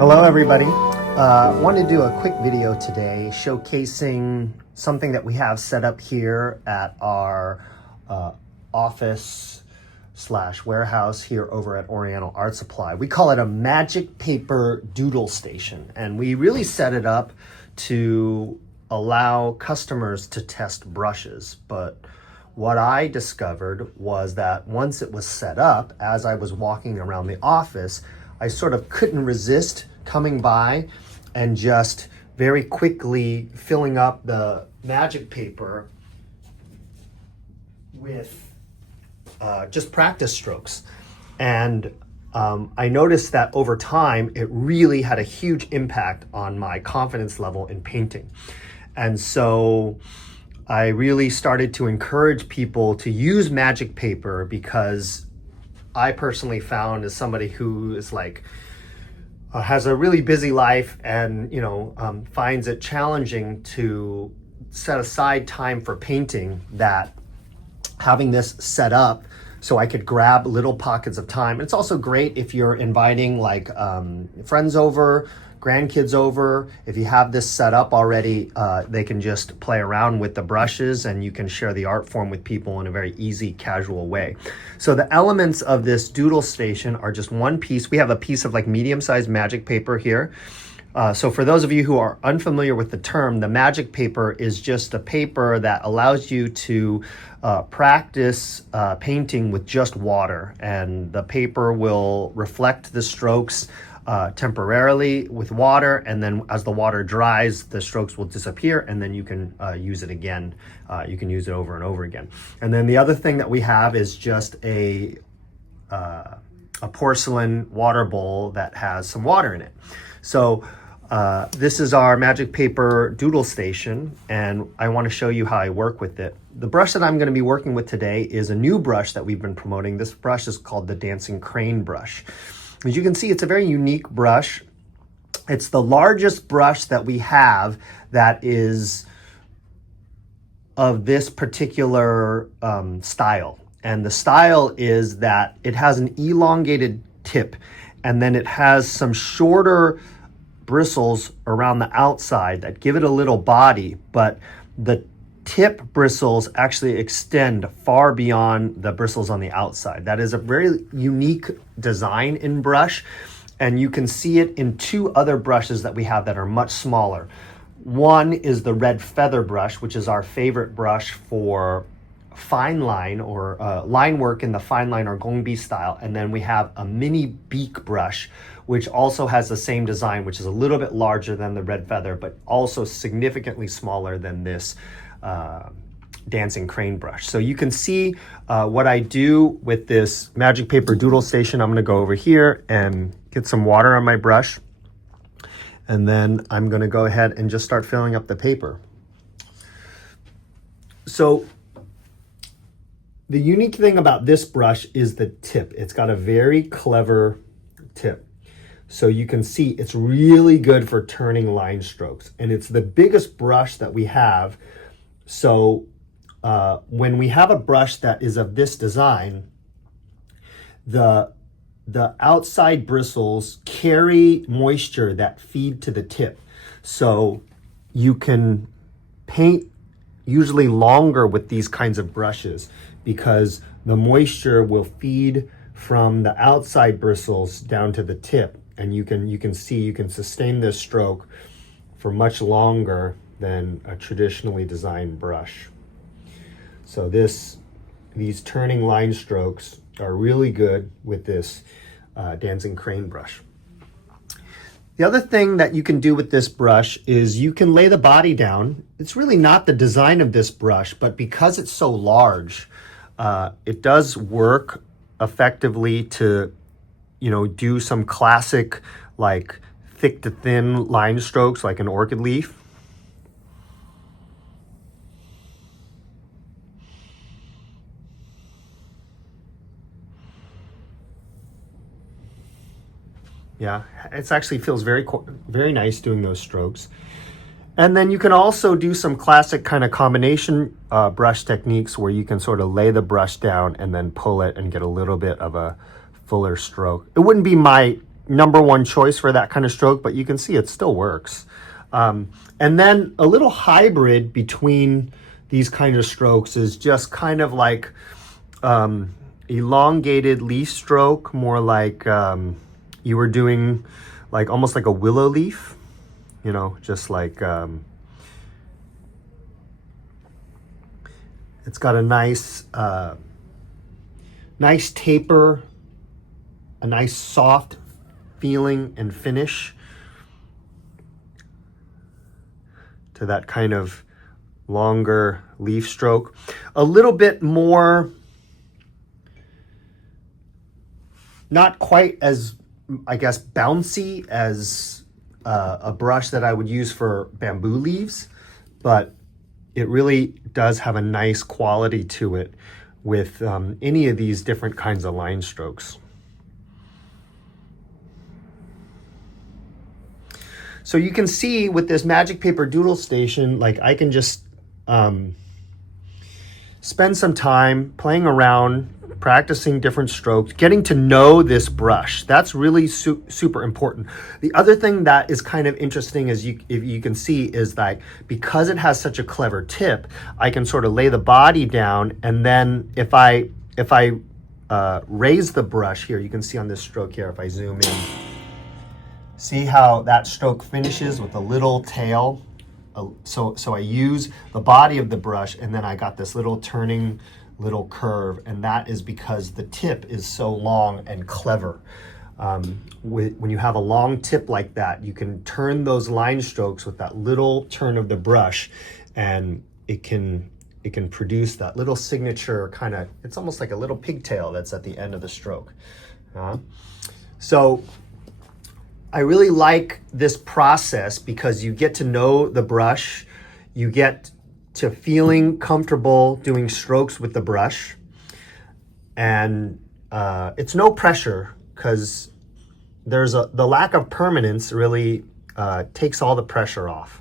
Hello everybody. I wanted to do a quick video today showcasing something that we have set up here at our office slash warehouse here over at Oriental Art Supply. We call it a magic paper doodle station, and we really set it up to allow customers to test brushes. But what I discovered was that once it was set up, as I was walking around the office, I sort of couldn't resist coming by and just very quickly filling up the magic paper with just practice strokes. And I noticed that over time, it really had a huge impact on my confidence level in painting. And so I really started to encourage people to use magic paper, because I personally found, as somebody who is like, has a really busy life and finds it challenging to set aside time for painting, that having this set up so I could grab little pockets of time. It's also great if you're inviting friends over, grandkids over. If you have this set up already, they can just play around with the brushes and you can share the art form with people in a very easy, casual way. So the elements of this doodle station are just one piece. We have a piece of medium-sized magic paper here. So for those of you who are unfamiliar with the term, the magic paper is just a paper that allows you to practice painting with just water, and the paper will reflect the strokes temporarily with water, and then as the water dries, the strokes will disappear, and then you can use it again. You can use it over and over again. And then the other thing that we have is just a porcelain water bowl that has some water in it. So this is our magic paper doodle station, and I want to show you how I work with it. The brush that I'm going to be working with today is a new brush that we've been promoting. This brush is called the Dancing Crane brush. As you can see, it's a very unique brush. It's the largest brush that we have that is of this particular style. And the style is that it has an elongated tip, and then it has some shorter bristles around the outside that give it a little body, but the tip bristles actually extend far beyond the bristles on the outside. That is a very unique design in brush, and you can see it in two other brushes that we have that are much smaller. One is the red feather brush, which is our favorite brush for fine line or line work in the fine line or gongbi style. And then we have a mini beak brush, which also has the same design, which is a little bit larger than the red feather, but also significantly smaller than this Dancing Crane brush. So you can see what I do with this magic paper doodle station. I'm going to go over here and get some water on my brush, and then I'm going to go ahead and just start filling up the paper. So the unique thing about this brush is the tip. It's got a very clever tip. So you can see it's really good for turning line strokes, and it's the biggest brush that we have. So when we have a brush that is of this design, the outside bristles carry moisture that feed to the tip. So you can paint usually longer with these kinds of brushes, because the moisture will feed from the outside bristles down to the tip, and you can sustain this stroke for much longer than a traditionally designed brush. So these turning line strokes are really good with this Dancing Crane brush. The other thing that you can do with this brush is you can lay the body down. It's really not the design of this brush, but because it's so large, it does work effectively to, do some classic thick to thin line strokes like an orchid leaf. Yeah, it actually feels very nice doing those strokes. And then you can also do some classic kind of combination brush techniques where you can sort of lay the brush down and then pull it and get a little bit of a fuller stroke. It wouldn't be my #1 choice for that kind of stroke, but you can see it still works. And then a little hybrid between these kinds of strokes is just kind of like elongated leaf stroke, more like you were doing like almost like a willow leaf, you know, just like it's got a nice nice taper, a nice soft feeling and finish to that kind of longer leaf stroke. A little bit more, not quite as, I guess, bouncy as a brush that I would use for bamboo leaves, but it really does have a nice quality to it with any of these different kinds of line strokes. So you can see with this Magic Paper Doodle Station, like I can just spend some time playing around, practicing different strokes, getting to know this brush. That's really super important. The other thing that is kind of interesting, as if you can see, is that because it has such a clever tip, I can sort of lay the body down, and then if I raise the brush here, you can see on this stroke here, if I zoom in, see how that stroke finishes with a little tail. So I use the body of the brush, and then I got this little turning little curve, and that is because the tip is so long and clever. When you have a long tip like that, you can turn those line strokes with that little turn of the brush, and it can produce that little signature kind of, it's almost like a little pigtail that's at the end of the stroke. So I really like this process because you get to know the brush, you get to feeling comfortable doing strokes with the brush, and it's no pressure because the lack of permanence really takes all the pressure off.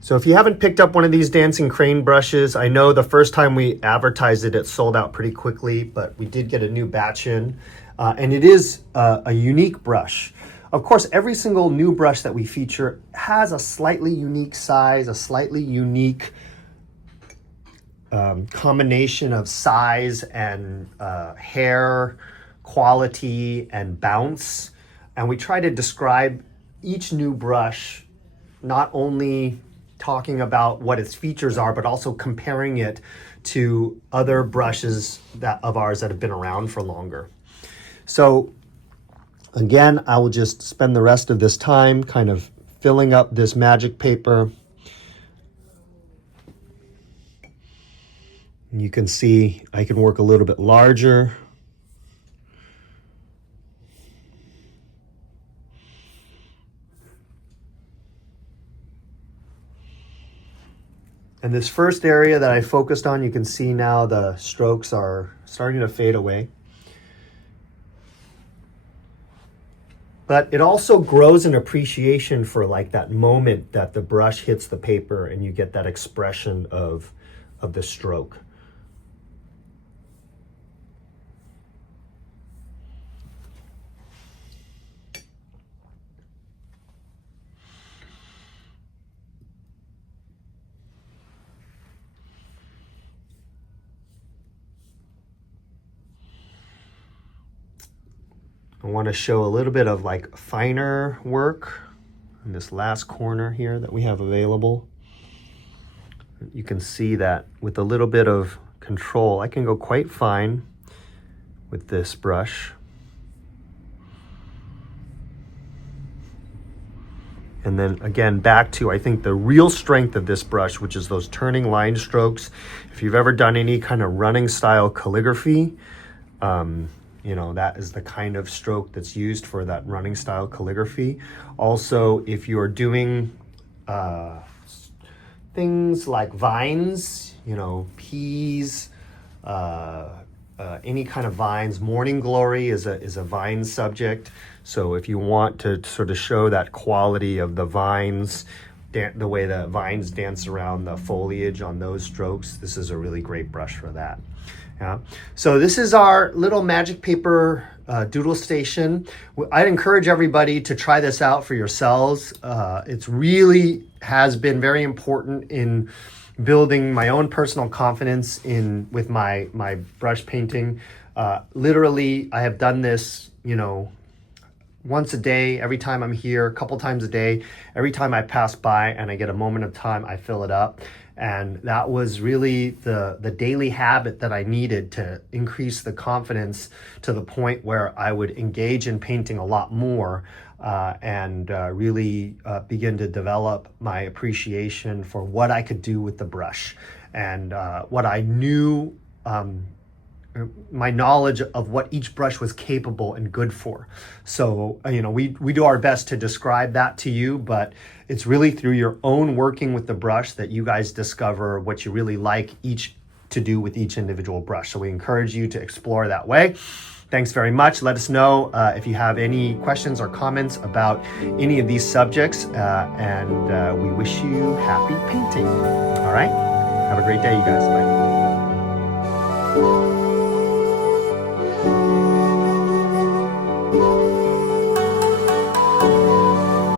So if you haven't picked up one of these dancing crane brushes, I know the first time we advertised it, it sold out pretty quickly, but we did get a new batch in, and it is a unique brush. Of course, every single new brush that we feature has a slightly unique size, a slightly unique combination of size and hair quality and bounce. And we try to describe each new brush, not only talking about what its features are, but also comparing it to other brushes of ours that have been around for longer. So again, I will just spend the rest of this time kind of filling up this magic paper. You can see I can work a little bit larger. And this first area that I focused on, you can see now the strokes are starting to fade away. But it also grows an appreciation for like that moment that the brush hits the paper and you get that expression of the stroke. I want to show a little bit of like finer work in this last corner here that we have available. You can see that with a little bit of control, I can go quite fine with this brush. And then again, back to, I think, the real strength of this brush, which is those turning line strokes. If you've ever done any kind of running style calligraphy, you know, that is the kind of stroke that's used for that running style calligraphy. Also, if you're doing things like vines, you know, peas, any kind of vines, morning glory is a vine subject. So if you want to sort of show that quality of the vines the way the vines dance around the foliage on those strokes. This is a really great brush for that. Yeah. So this is our little magic paper doodle station. I'd encourage everybody to try this out for yourselves. It's really has been very important in building my own personal confidence with my brush painting. Literally, I have done this, once a day, every time I'm here, a couple times a day. Every time I pass by and I get a moment of time, I fill it up. And that was really the daily habit that I needed to increase the confidence to the point where I would engage in painting a lot more and really begin to develop my appreciation for what I could do with the brush and what I knew, my knowledge of what each brush was capable and good for. So, we do our best to describe that to you, but it's really through your own working with the brush that you guys discover what you really like each to do with each individual brush. So we encourage you to explore that way. Thanks very much. Let us know if you have any questions or comments about any of these subjects, and we wish you happy painting. All right? Have a great day, you guys. Bye.